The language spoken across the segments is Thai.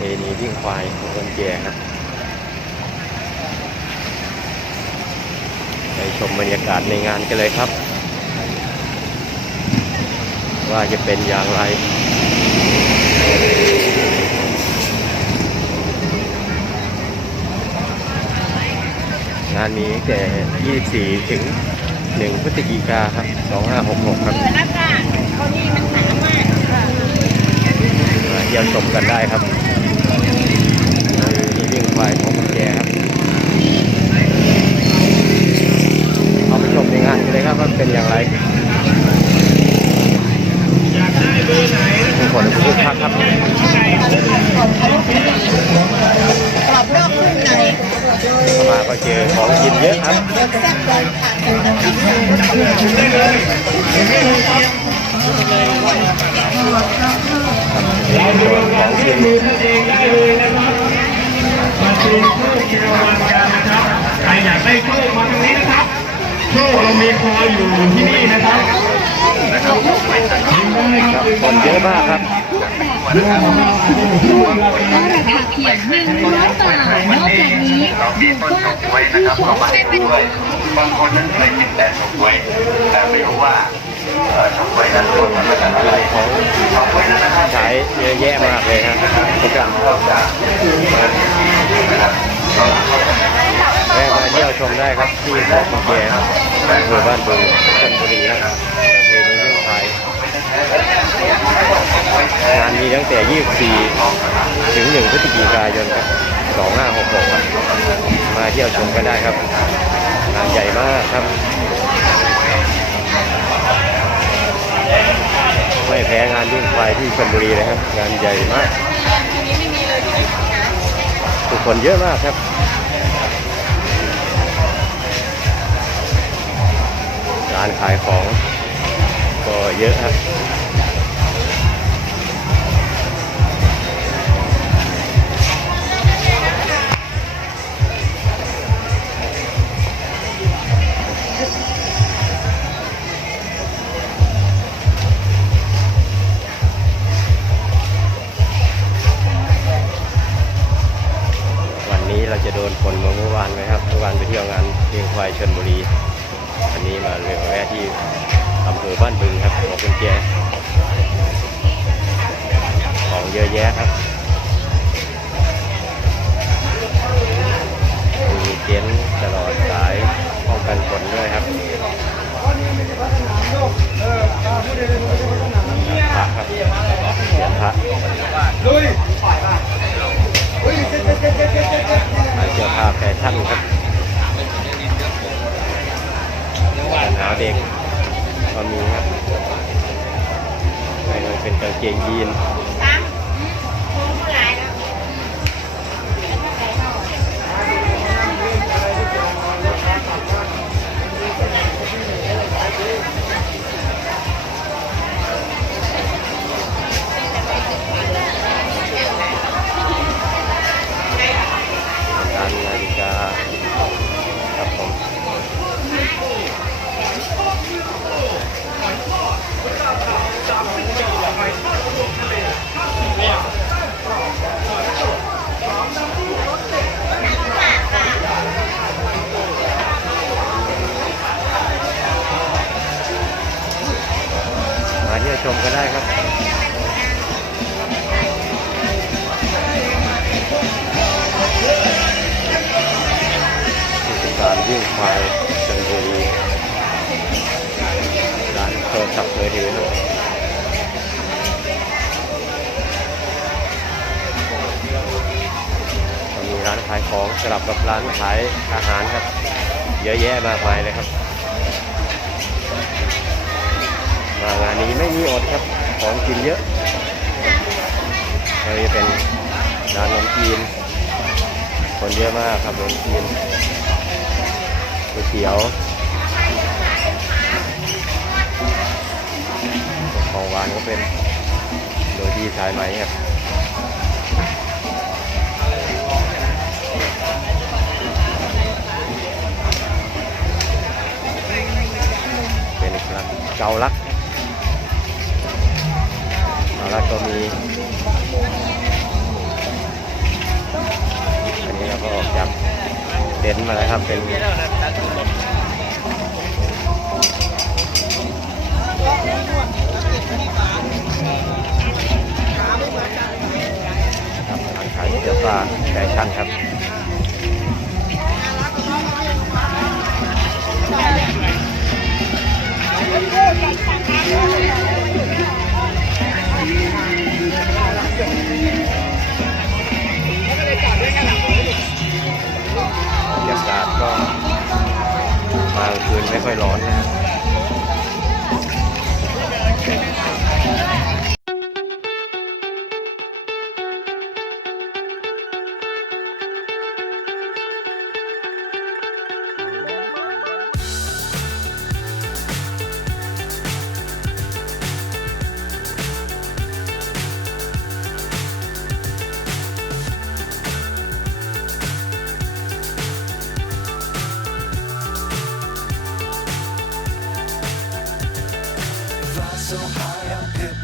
เพณีวิ่งควายของคนแก่ครับ ไปชมบรรยากาศในงานกันเลยครับ ว่าจะเป็นอย่างไรงานนี้แต่ 24 ถึง 1 พฤศจิกาครับ 2566 ครับเปิดแล้วค่ะเขานี่มันหนามากค่ะมาเยี่ยมชมกันได้ครับนี่ วายของคนแกครับเอาไปชมในงานกันเลยครับว่าเป็นอย่างไรทุกคนคึกคักครับ อยอยู่ที่นี่นะครับนะครับยิงได้ครับคนเยอะมากครับร่วมมาร่วมเราก็ราคาเพียง100บาทนอกจากนี้ดูก็ที่ชมเป็นเป็นบางคนนั้นเคยกินแต่ชมวยแต่ไม่รู้ว่าเอ่อชมวยนั้นรสมันเป็นอะไรของชมวยนั้นนะครับใช้เยอะแยะมากเลยครับทุกอย่าง แวะมาเที่ยวชมได้ครับที่หอของแกครับอำเภอบ้านบึงชลบุรีครับประเพณีเรื่องไฟงานมีตั้งแต่ 24 ถึง 1 พฤศจิกายนครับ 2566ครับมาเที่ยวชมกันได้ครับงานใหญ่มากครับ ไม่แพ้งานวิ่งควายที่ชลบุรีเลยครับ งานใหญ่มากทุกคนเยอะมากครับ ร้านขายของก็เยอะครับวันนี้เราจะโดนฝนเมื่อวานไหมครับ เมื่อวานไปเที่ยวงานเลียงควายชนบุรี อันนี้มาเลยแวะที่อำเภอบ้านบึงครับหัวกุญแจของเยอะแยะครับมีเต็นท์ตลอดสายป้องกันฝนด้วยครับพระครับเสียนพระขายเสื้อผ้าแฟชั่นครับาวเด็กก็มีครับไม่ว่าเป็นกางเกงยีน มีก็ได้ครับการวิ่งควายชลบุรีร้านโทรศัพท์มือถือครับมีร้านขายของสลับกับร้านขายอาหารครับ เยอะแยะมากมายเลยครับ มางานนี้ไม่มีอดครับ ของกินเยอะเลยเป็นร้านนมจีน คนเยอะมากครับนมจีนก๋วยเตี๋ยว ของหวานก็เป็นโรตีสายไหมครับเป็นครับเกาลักเกาลัก อะไรครับเป็นครับร้านขายเสื้อผ้าแฟชั่นครับากลางคืนไม่ค่อยร้อนนะครับ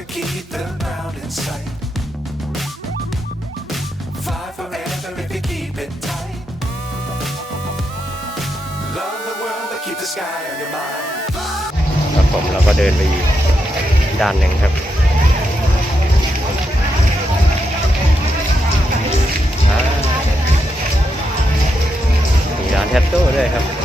To keep the ground in sight. Fly forever if you keep it tight. Love the world, but keep the sky on your mind. ครับผมเราก็เดินไปอีกด้านหนึ่งครับมีร้านแทตโต้ด้วยครับ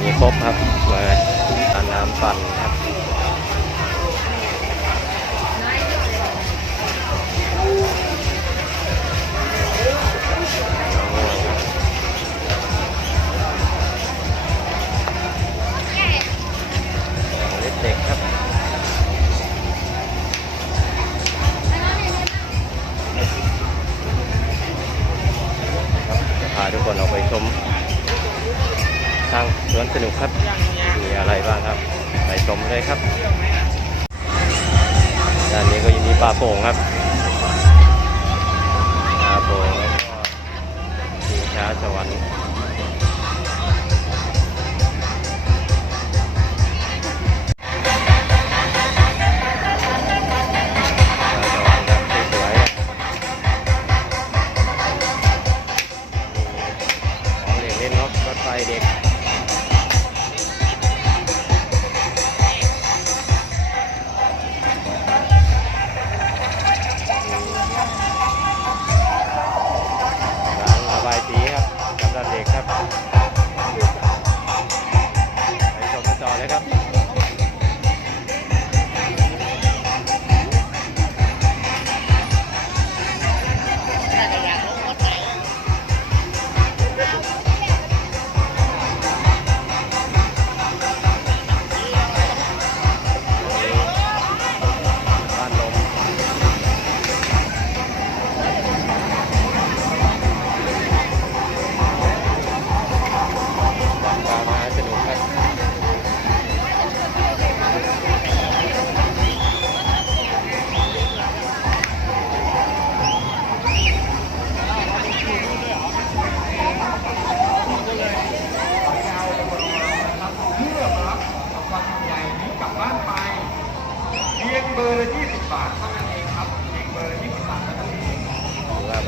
มีครบครับมาทาน้ำปั่นครับ สนสนุกครับ มีอะไรบ้างครับ ไปชมเลยครับ ด้านนี้ก็ยังมีปลาโป่งครับ ปลาโป่งแล้วก็ชิงช้าสวรรค์ 来ะค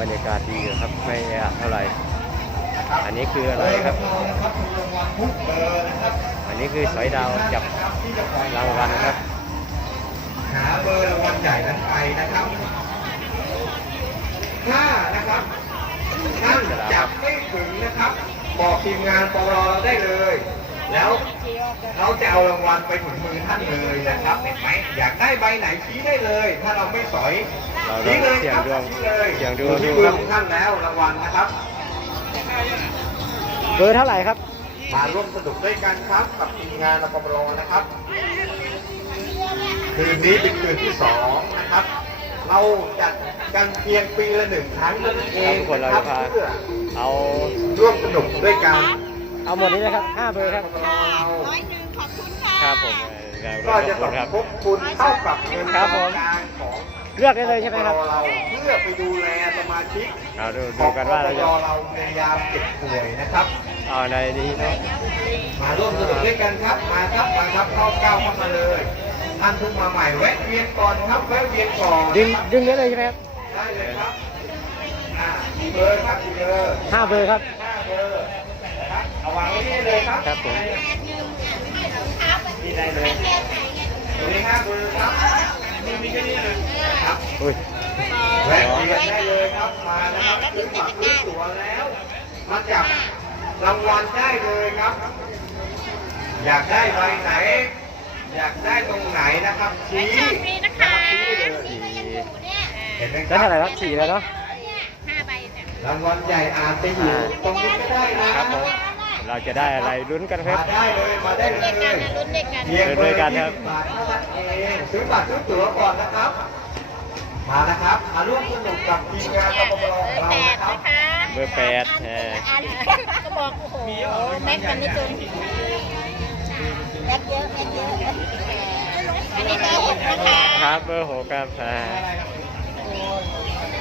บรรยากาศดีอยู่ครับไม่แออัดเท่าไหร่ อันนี้คืออะไรครับ อันนี้คือสอยดาวจับรางวัลครับ หาเบอร์รางวัลใหญ่นั้นไปนะครับ ถ้านะครับท่านจับไม่ถึงนะครับ บอกทีมงานปรเราได้เลย แล้ว เขาจะเอารางวัลไปถึงมือท่านเลยนะครับเห็นไหมอยากได้ใบไหนชี้ได้เลย ถ้าเราไม่สอยเราชี้เลยเสี่ยคงรับดวงชี้เลยเสี่ยงดวงอยู่ที่ดูมือครับของท่านแล้วรางวัลนะครับเบอร์เท่าไหร่ครับมาร่วมสนุกด้วยกันครับกับทีมงานรปภนะครับคืนนี้เป็นคืนที่สองนะครับเราจัดกันเพียงปีละหนึ่งครั้งเท่านั้นเองทุกคนเรานะคจะรับพาเพื่อเอาร่วมสนุกด้วยกัน เอาหมดนี้นะครับห้าเบอร์ครับร้อยหนึ่งขอบคุณค่ะครับผมเออก็ขจะอบสคุณครับมทบทุนเท่ากับเงินครับผมกลางของเลือกได้เลยใช่ไหมครับเราเพื่อไปดูแลสมาชิกเราดูขดูองกันว่าเราปจะปเราในยามเจ็บป่วยนะครับเอาในนี้เนาะมาร่วมสนุกด้วยกันครับมาครับมาครับเข้าก้าวเข้ามาเลยท่านเพิ่งมาใหม่แวะเวียนก่อนครับแวะเวียนก่อนดึงดึงได้เลยใช่ไหมครับได้เลยครับอ่ากี่เบอร์ครับกี่เบอร์ห้าเบอร์ครับ เลยครับครับผมนี่ได้เลยตัวนี้ห้าเบอร์ครับครับอุ้ยแวะเวียนได้เลยครับมานะครับซื้อบัตรซื้อตั๋วแล้วมาจับรางวัลได้เลยครับ อยากได้ใบไหน อยากได้ตรงไหนนะครับชี้ฟรีนะคะชี้เลยสี่เห็นไหมคได้รับเท่าไหร่ครับสี่แล้วเนาะห้าใบเนี่ยรางวัลใหญ่อาจจะอยู่ตรงนี้ก็ได้นะครับผม เราจะได้อะไรลุ้นกันครับ มาได้เลยมาได้เลเด็กกันยนะรุ่นเด็กกันเพียงเดินเบด้อวยร์กันยี่ครับสิบบาทเท่านั้นเองซื้อบัตรซื้อตั๋วก่อนนะครับ มานะครับมาร่วมสนุกกับทีมงานตปปของเราแปดนะครับ นะคะเบอร์แปดเอออันก็บอกโอ้โหแม็กกันนี่จนแม็กเยอะแม็กเยอะอันนี้เบอร์หกนะคะครับเบอร์หกครับอ่า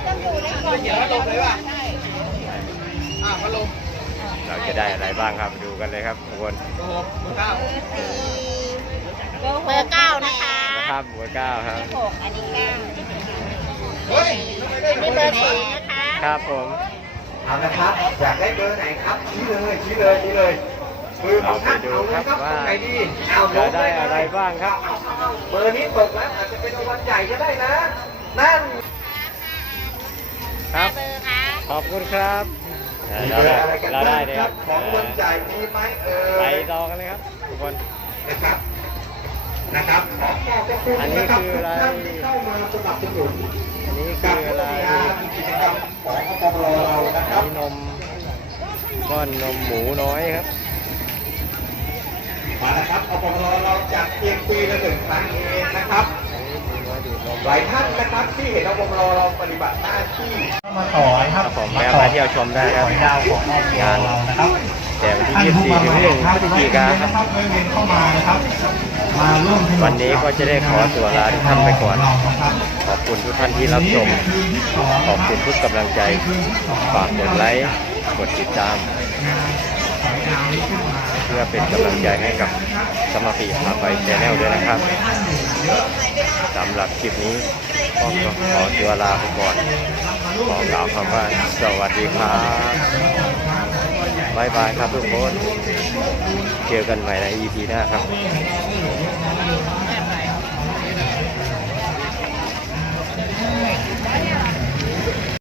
ต้องดูในกล่องเยอะเลยว่ะ เราจะได้อะไรบ้างครับดูกันเลยครับทุกคนเบอร์เก้านะคะนะครับเบอร์เก้าครับหกอันนี้เก้าอันนี้เบอร์ศูนย์นะคะครับผมเอานะครับอยากได้เบอร์ไหนครับชี้เลยชี้เลยชี้เลยมือของท่านเอาเลยครับตรงไหนดีเอาจะได้อะไรบ้างครับ เบอร์นี้ตกแล้วอาจจะเป็นรางวัลใหญ่ก็ได้นะนั่นครับเบอร์ค่ะขอบคุณครับอ่ามี เราเบอได้ร์อะไรกันเราได้บ้างเลยคครัรับบของรางวัลใหญ่มีไหมเอ่ไปยต่อกันเลยครับทุกคนนะครับนะครับขอขอบพระคุณอันนี้นะครับคือทุกอะไรท่านที่เข้ามาสนับสนุนอันนี้คืการออะไรงานกิจกรรมของอปรเรานะคอัรันบนี้นมก้อนนมหมูน้อยครับมานะครับอปรเราจัดเพียงปีละหนึ่งครั้งเองนะครับอันนี้ หมูน้อยดูดนมหลายท่านนะครับที่เห็นอปรเราปฏิบัติหน้าที่มาต่อคครัรับบผมแวะมาเที่ยวชมได้ครับดาวของอปรเรานะครับแต่วันที่ 24 ถึง1พฤศจิกายนครับเวียนเข้ามานะครับมาร่วมสกวันนี้ก็จะได้ขอตัวลาทุกท่านไปก่อน ของเรานะครับขอบคุณทุกท่านที่รับชมคืนที่สองขอบคุณทุกกำลังใจ ฝากกดไลค์ กดติดตามสายดาวนี้ขึ้นมาเพื่อเป็นกำลังใจให้กับสมาชิกพาไปแชนแนลด้วยนะครับ สำหรับคลิปนี้ก็ขอตัวลาไปก่อน ขอกล่าวคำว่าสวัสดีครับบายบายครับทุกคน เจอกันใหม่ใน EP หน้าครับ